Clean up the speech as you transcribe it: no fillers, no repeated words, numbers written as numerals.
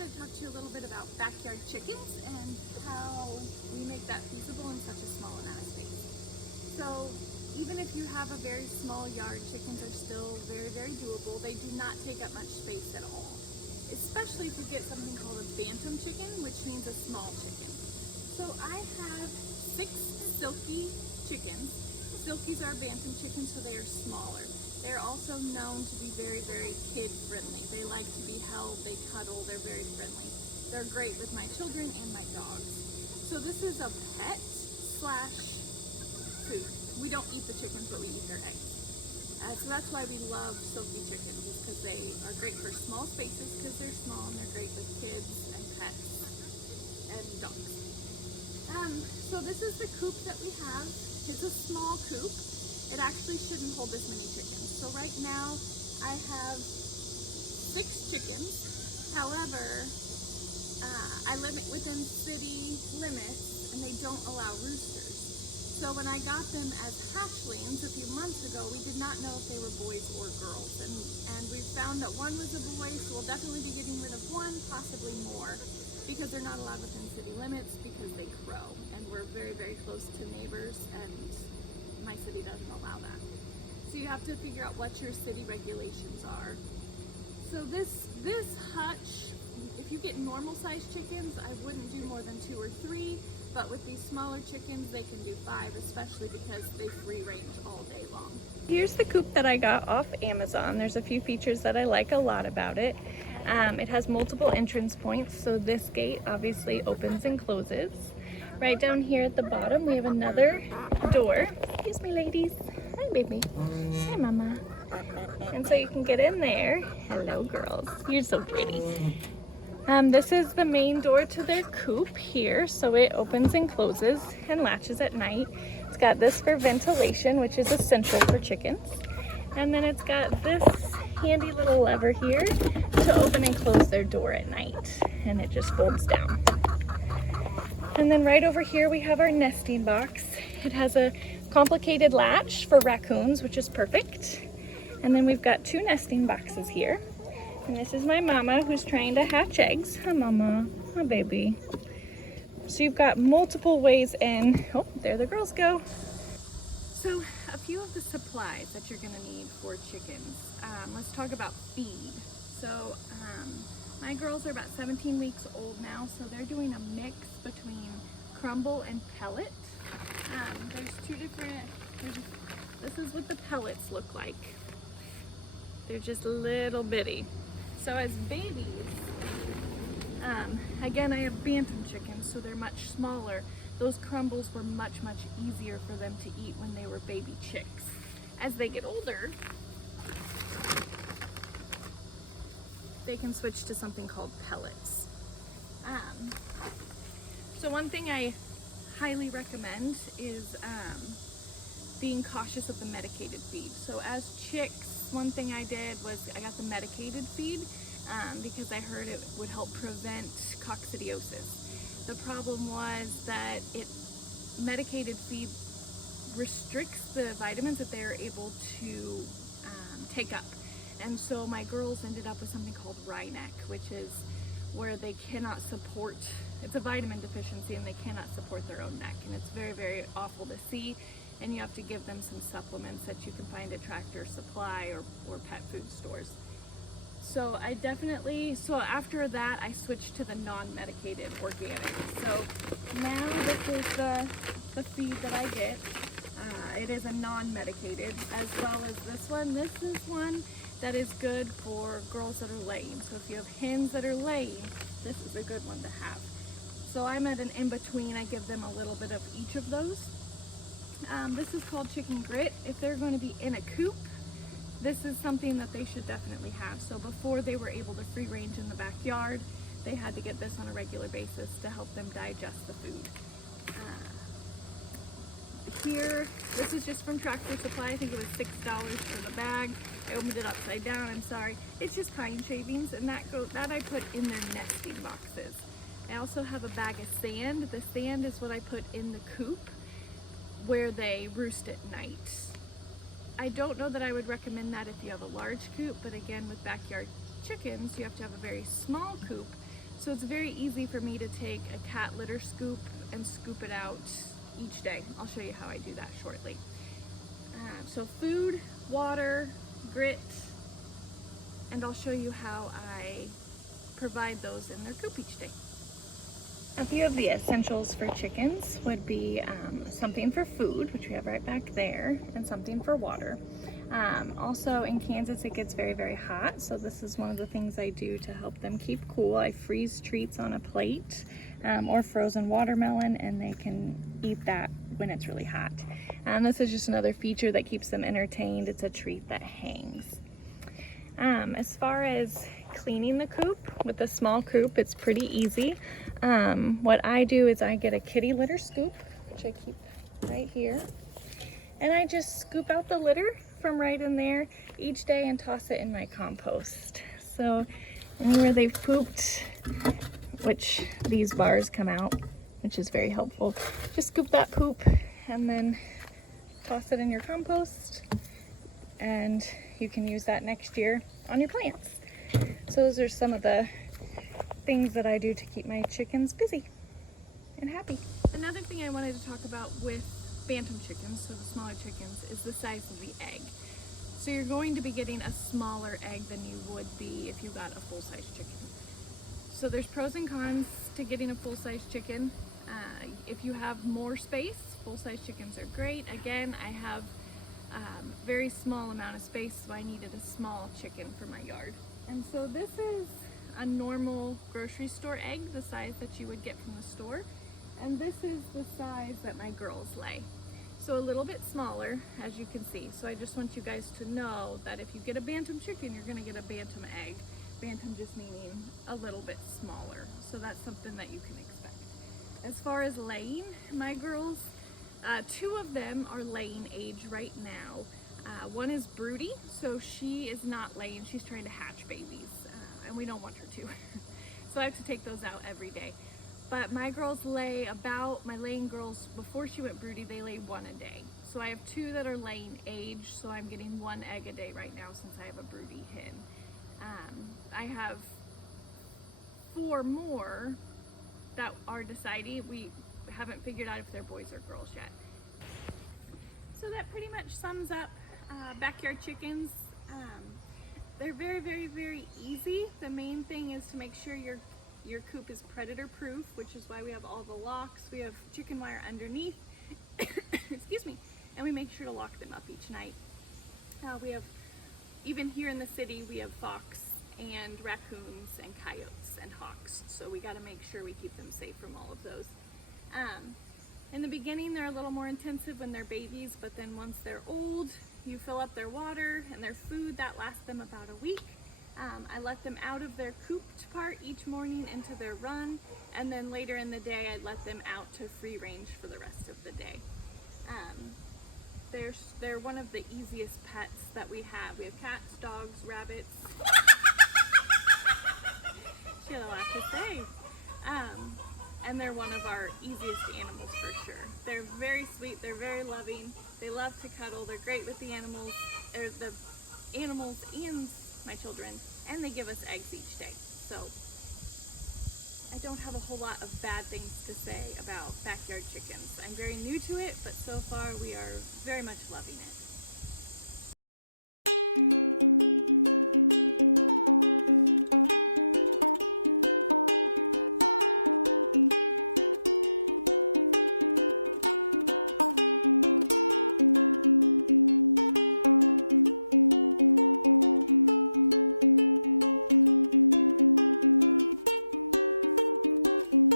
wanted to talk to you a little bit about backyard chickens and how we make that feasible in such a small amount of space. So even if you have a very small yard, chickens are still very, very doable. They do not take up much space at all, especially if you get something called a bantam chicken, which means a small chicken. So I have 6 silky chickens. Silkies are bantam chickens, so they are smaller. They're also known to be very, very kid friendly. They like to be held, they cuddle, they're very friendly. They're great with my children and my dogs. So this is a pet slash food. We don't eat the chickens, but we eat their eggs. So that's why we love silky chickens, is because they are great for small spaces because they're small, and they're great with kids and pets and dogs. So this is the coop that we have. It's a small coop. It actually shouldn't hold this many chickens. So right now I have 6 chickens. However, I live within city limits and they don't allow roosters. So when I got them as hatchlings a few months ago, we did not know if they were boys or girls. And we found that one was a boy, so we'll definitely be getting rid of one, possibly more, because they're not allowed within city limits because they crow. And we're very, very close to neighbors, and my city doesn't allow that. So you have to figure out what your city regulations are. So this hutch, if you get normal sized chickens, I wouldn't do more than 2 or 3, but with these smaller chickens, they can do 5, especially because they free range all day long. Here's the coop that I got off Amazon. There's a few features that I like a lot about it. It has multiple entrance points, so this gate obviously opens and closes. Right down here at the bottom, we have another door. Excuse me, ladies. Hi, baby. Hi, mama. And so you can get in there. Hello, girls. You're so pretty. This is the main door to their coop here, so it opens and closes and latches at night. It's got this for ventilation, which is essential for chickens. And then it's got this handy little lever here to open and close their door at night, and it just folds down. And then right over here we have our nesting box. It has a complicated latch for raccoons, which is perfect. And then we've got 2 nesting boxes here. And this is my mama who's trying to hatch eggs. Hi, mama. Hi, baby. So you've got multiple ways in. Oh, there the girls go. So a few of the supplies that you're going to need for chickens. Let's talk about feed. So my girls are about 17 weeks old now, so they're doing a mix between crumble and pellet. There's 2 different, this is what the pellets look like. They're just little bitty. So as babies, again, I have bantam chickens, so they're much smaller. Those crumbles were much, much easier for them to eat when they were baby chicks. As they get older, they can switch to something called pellets. So one thing I highly recommend is being cautious of the medicated feed. So as chicks, one thing I did was I got the medicated feed because I heard it would help prevent coccidiosis. The problem was that medicated feed restricts the vitamins that they are able to take up. And so my girls ended up with something called Rhineck, which is where they cannot support, it's a vitamin deficiency and they cannot support their own neck. And it's very, very awful to see. And you have to give them some supplements that you can find at Tractor Supply or pet food stores. So so after that, I switched to the non-medicated organic. So now this is the feed that I get. It is a non-medicated, as well as this one. This is one that is good for girls that are laying. So if you have hens that are laying, this is a good one to have. So I'm at an in-between. I give them a little bit of each of those. This is called chicken grit. If they're going to be in a coop, this is something that they should definitely have. So before they were able to free range in the backyard, they had to get this on a regular basis to help them digest the food. Here, this is just from Tractor Supply. I think it was $6 for the bag. I opened it upside down, I'm sorry. It's just pine shavings, and that I put in their nesting boxes. I also have a bag of sand. The sand is what I put in the coop where they roost at night. I don't know that I would recommend that if you have a large coop, but again, with backyard chickens, you have to have a very small coop So it's very easy for me to take a cat litter scoop and scoop it out each day. I'll show you how I do that shortly. So food, water, grit, and I'll show you how I provide those in their coop each day. A few of the essentials for chickens would be something for food, which we have right back there, and something for water. Also in Kansas it gets very, very hot, so this is one of the things I do to help them keep cool. I freeze treats on a plate or frozen watermelon, and they can eat that when it's really hot. This is just another feature that keeps them entertained. It's a treat that hangs. As far as cleaning the coop, with a small coop, it's pretty easy. What I do is I get a kitty litter scoop, which I keep right here, and I just scoop out the litter from right in there each day and toss it in my compost. So anywhere they've pooped, which these bars come out, which is very helpful, just scoop that poop and then toss it in your compost, and you can use that next year on your plants. So those are some of the things that I do to keep my chickens busy and happy. Another thing I wanted to talk about with bantam chickens, so the smaller chickens, is the size of the egg. So you're going to be getting a smaller egg than you would be if you got a full-size chicken. So there's pros and cons to getting a full-size chicken. If you have more space, full-size chickens are great. Again, I have very small amount of space, so I needed a small chicken for my yard. And so this is a normal grocery store egg, the size that you would get from the store. And this is the size that my girls lay. So a little bit smaller, as you can see. So I just want you guys to know that if you get a bantam chicken, you're gonna get a bantam egg. Bantam just meaning a little bit smaller. So that's something that you can expect. As far as laying, my girls, 2 of them are laying age right now. One is broody, so she is not laying, she's trying to hatch babies, and we don't want her to. So I have to take those out every day. But my girls lay about, my laying girls, before she went broody, they lay 1 a day. So I have 2 that are laying age, so I'm getting 1 egg a day right now since I have a broody hen. I have 4 more that are deciding. We haven't figured out if they're boys or girls yet. So that pretty much sums up backyard chickens. They're very, very, very easy. The main thing is to make sure your coop is predator proof, which is why we have all the locks. We have chicken wire underneath, excuse me, and we make sure to lock them up each night. We have, even here in the city, we have fox and raccoons and coyotes and hawks, so we got to make sure we keep them safe from all of those. In the beginning, they're a little more intensive when they're babies, but then once they're old, you fill up their water and their food. That lasts them about a week. I let them out of their cooped part each morning into their run, and then later in the day, I let them out to free range for the rest of the day. They're one of the easiest pets that we have. We have cats, dogs, rabbits. She had a lot to say. And they're one of our easiest animals for sure. They're very sweet, they're very loving, they love to cuddle, they're great with the animals and my children, and they give us eggs each day. So I don't have a whole lot of bad things to say about backyard chickens. I'm very new to it, but so far we are very much loving it.